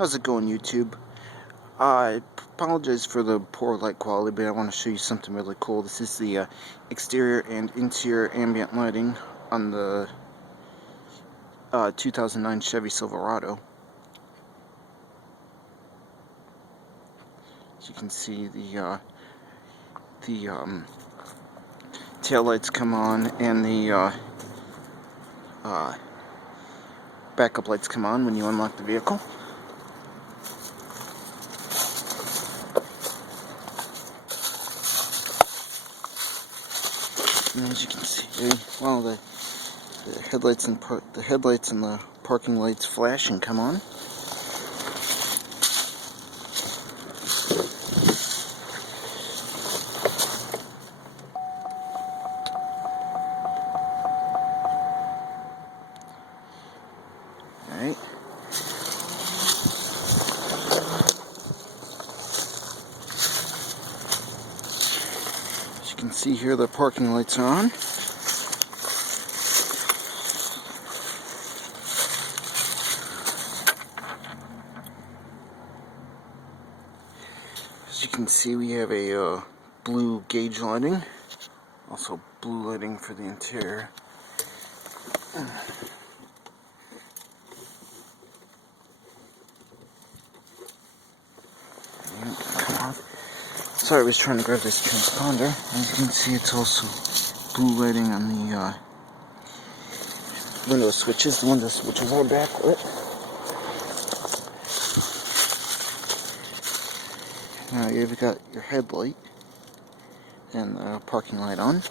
How's it going, YouTube? I apologize for the poor light quality, but I want to show you something really cool. This is the exterior and interior ambient lighting on the 2009 Chevy Silverado. As you can see, the tail lights come on and the backup lights come on when you unlock the vehicle. And as you can see, well, the headlights and the parking lights flash and come on. All right. As you can see here, the parking lights are on. As you can see, we have a blue gauge lighting, also blue lighting for the interior. Come on. Sorry, I was trying to grab this transponder. As you can see, it's also blue lighting on the window switches. The window switches are backlit. Now you've got your headlight and the parking light on.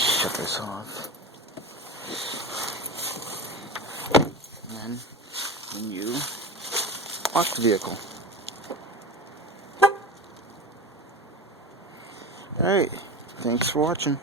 Shut this off. And then when you lock the vehicle. Alright, thanks for watching.